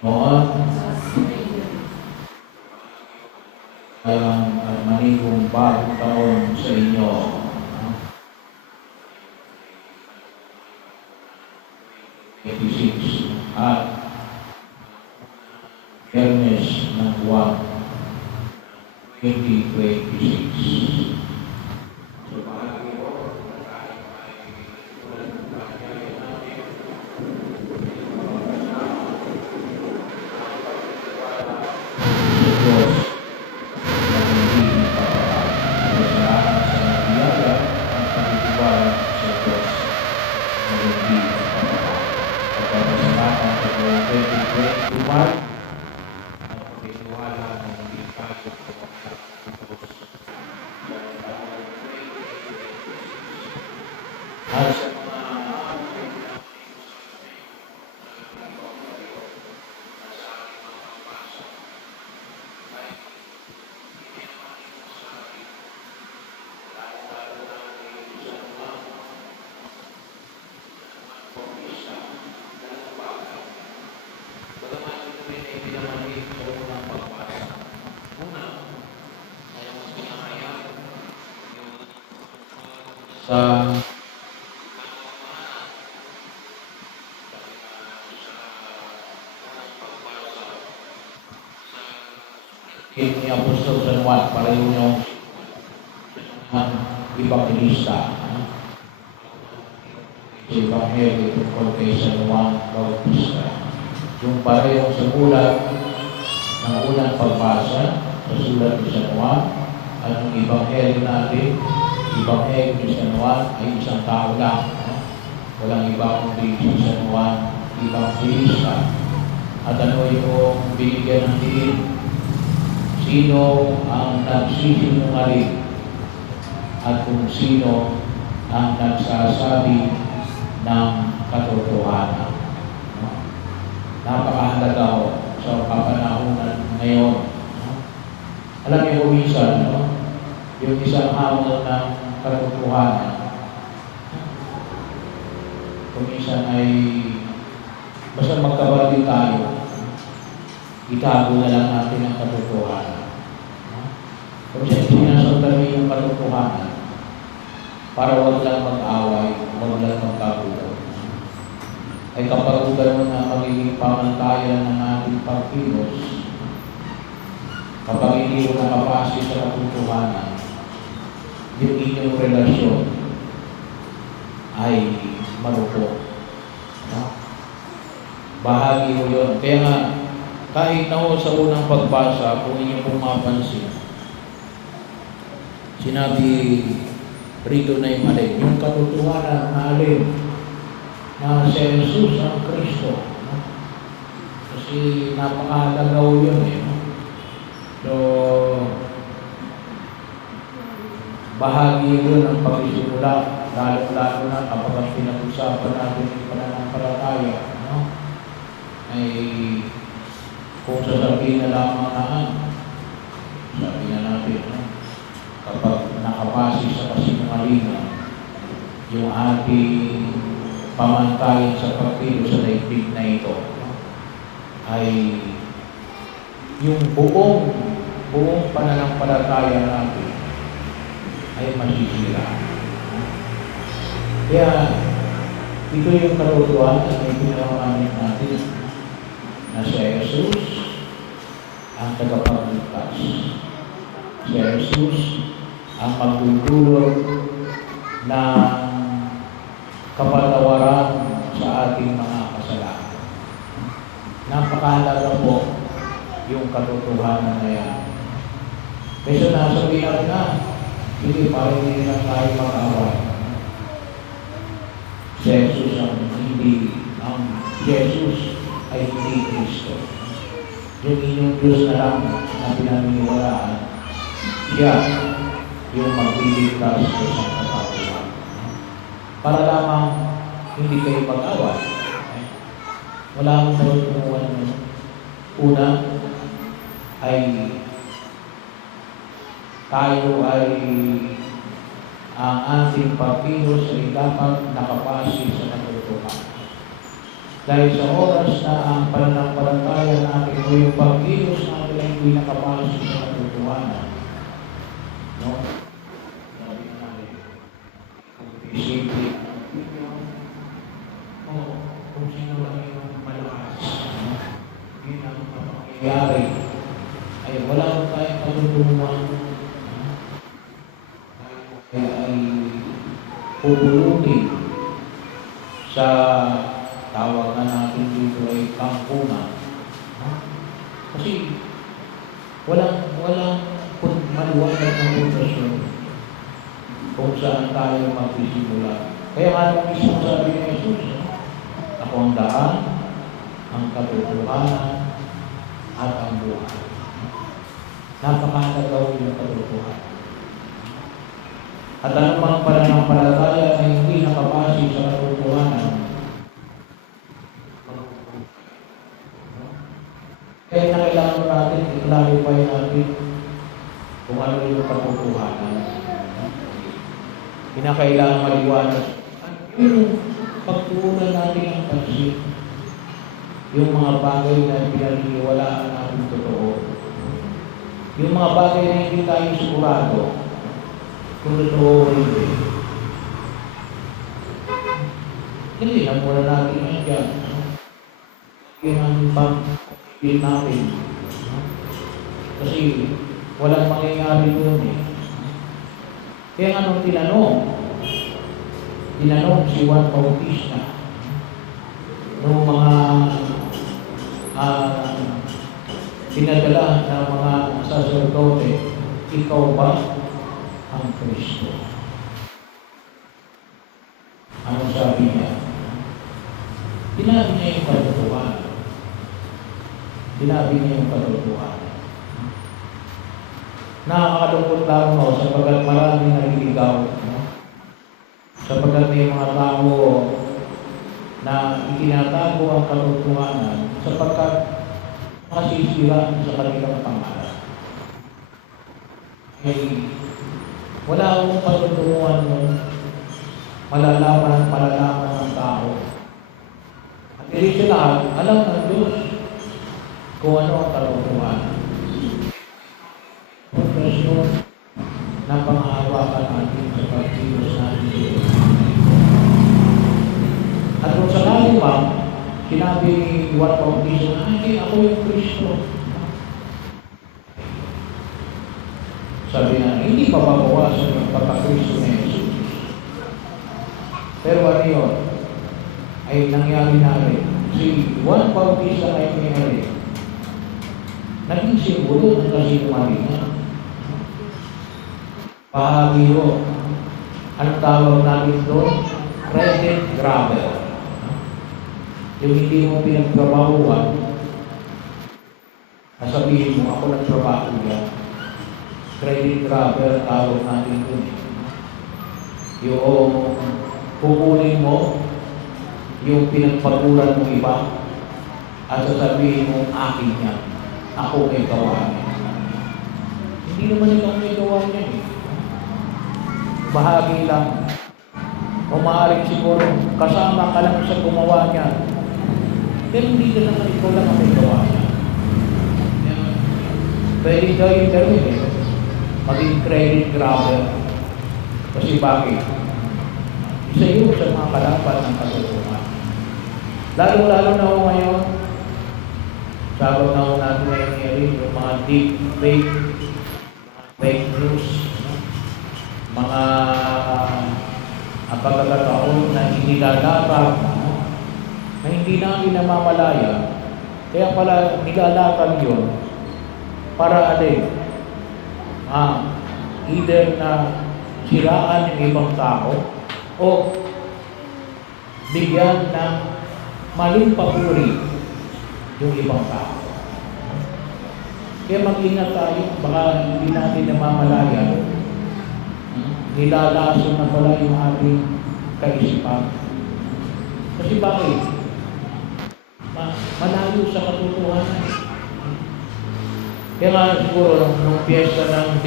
noon ang manigong bagong taon sa inyo. At Hermes ng buwan 2026. Sa ni Apostol San Juan, pareho yung Evangelista. Si Evangelio tungkol kay San Juan Bautista. Yung parehong sa ulat ng unang pagbasa sa sulat ni San Juan at ang Evangelio natin, Evangelio ni San Juan ay isang tao lang. Walang iba kundi si San Juan Evangelista. At ano yung binigyan ng diin? Sino ang nagsisinungaling at kung sino ang nagsasabi ng katotohanan. Napakahalaga ho sa kapanahunan ngayon. Alam niyo kung minsan, yung isang hamon ng katotohanan, kung minsan ay basta magkabati tayo, itago na lang natin ang katotohanan. Kung sinasundan mo yung katotohanan, para wag lang mag-away, wag lang magkagulo. Ay kapag gano'n na magiging pamantayan ng ating pagkilos, kapag hindi mo nakapasi sa katotohanan, yung inyong relasyon ay marupok. Bahagi mo yun. Kaya nga, kahit na ho sa unang pagbasa, kung inyong pumapansin, sinabi rito na yung alin, yung katotohanan na alin, na si Jesus ang Kristo. Kasi napakahalaga ho yun eh. So, bahagi yun ng pagsisimula, lalo-lalo na kapag ang pinag-usapan natin yung pananampalataya, ay kung sasabihin na lamang sabi na natin, kapag nakapasi sa kasinungalingan, yung ating pamantayan sa pagkilos sa daigdig na ito, ay yung buong pananampalataya natin ay masisira. Kaya ito yung katotohanan na ipinakamin natin na si Jesus ang tagapagligtas. Si Jesus ang magdudulot ng kapatawaran sa ating mga kasalanan. Napakahalaga po yung katotohanan na yan. Kasi nasabihan na, hindi pa rin na tayo mag-away. Si Jesus ang Jesus ay hindi Kristo. Yung inyong Diyos na lang na pinaniniwalaan, siya yung magliligtas sa isang katauhan. Para lamang hindi kayo mag-away. Wala akong narutunuan nyo. Una ay tayo ay ang ating pagkilos ay dapat nakapasi sa katotohanan. Dahil sa oras na ang pananampalataya o yung pag-ilos natin ay hindi nakapasok sa katotohanan. No? Sabi nga natin, kung isipin ang opinion, o kung sino lang yung malakas, no? Yun ang mangyayari. Ay wala ko tayong katotohanan. Ay pupulutin sa tawag na natin dito ay kampungan. Kasi walang maliwanag ng pundasyon kung saan tayo magsisimula. Kaya nga nung mismo sabi ni Jesus, ako ang daan, ang katotohanan, at ang buhay. Napakahalaga yung katotohanan. At anumang pananampalataya na hindi nakabase sa katotohanan, kaya na kailangan natin i-clarify natin kung ano yung katotohanan. Kinakailangan maliwanag. At yung pagtuunan natin ang pansin, yung mga bagay na pinaniniwalaan natin totoo, yung mga bagay na hindi tayo sigurado kung totoo o hindi. Hindi na muna natin yan dyan. Yung ang pag-ibig natin. Kasi walang mangyayari doon eh. Kaya nga nung tinanong si Juan Bautista nung mga pinadala ng mga saserdote, ikaw ba ang Kristo? Anong sabi niya? Sinabi niya yung katotohanan. Sinabi niya yung katotohanan. Nakakalungkot lang mo sapagkat maraming naliligaw. Sapagkat may mga tao na itinatago ang katotohanan sapagkat masisira sa kanilang pangalan. Wala akong katotohanan mo, malalaman ng tao. At hindi sila, alam ng Diyos kung ano ang katotohanan. Pagkasyon na pang-aawakan natin sa pagkilos natin. At kung sakali ma'am, sinabi ni Juan Bautista, hindi ako yung Kristo. Sabi na, hindi mababawasan yung pagka-Kristo na Jesus. Pero ano yun? Ay nangyari na rin. Si Juan Bautista ay nangyari. Naging simbolo ng kasinungalingan. Bahagi yun. Anong tawag natin doon? Credit grabber. Yung hindi mo pinagtrabahuan, sasabihin mo, ako nagtrabaho yan. Credit grabber, tawag natin doon. Yung kukunin mo, yung pinagpaguran mo iba, at sasabihin mo, akin yan. Ako may gawa niya. Hindi naman ikaw may gawa niya eh. Bahagi lang. O maaaring siguro kasama ka lang sa gumawa niya. Pero hindi ka naman ikaw lang ang may gawa niya. Pwede gawin eh. Maging credit grabber. Kasi bakit? Isa yun sa mga kalaban ng katotohanan. Lalo-lalo na ho ngayon, sabag na ho natin ngayon yung mga deep fake news, mga pagkakataon na inilalakad na hindi namin namamalaya. Kaya pala nilalakad yun para either na siraan ng ibang tao o bigyan ng maling papuri yung ibang tao. Kaya mag-ingat tayo, baka hindi natin namamalaya. Nilalason na pala yung ating kaisipan. Kasi bakit? Malayo sa katotohanan. Kaya nga siguro nung piyesta ng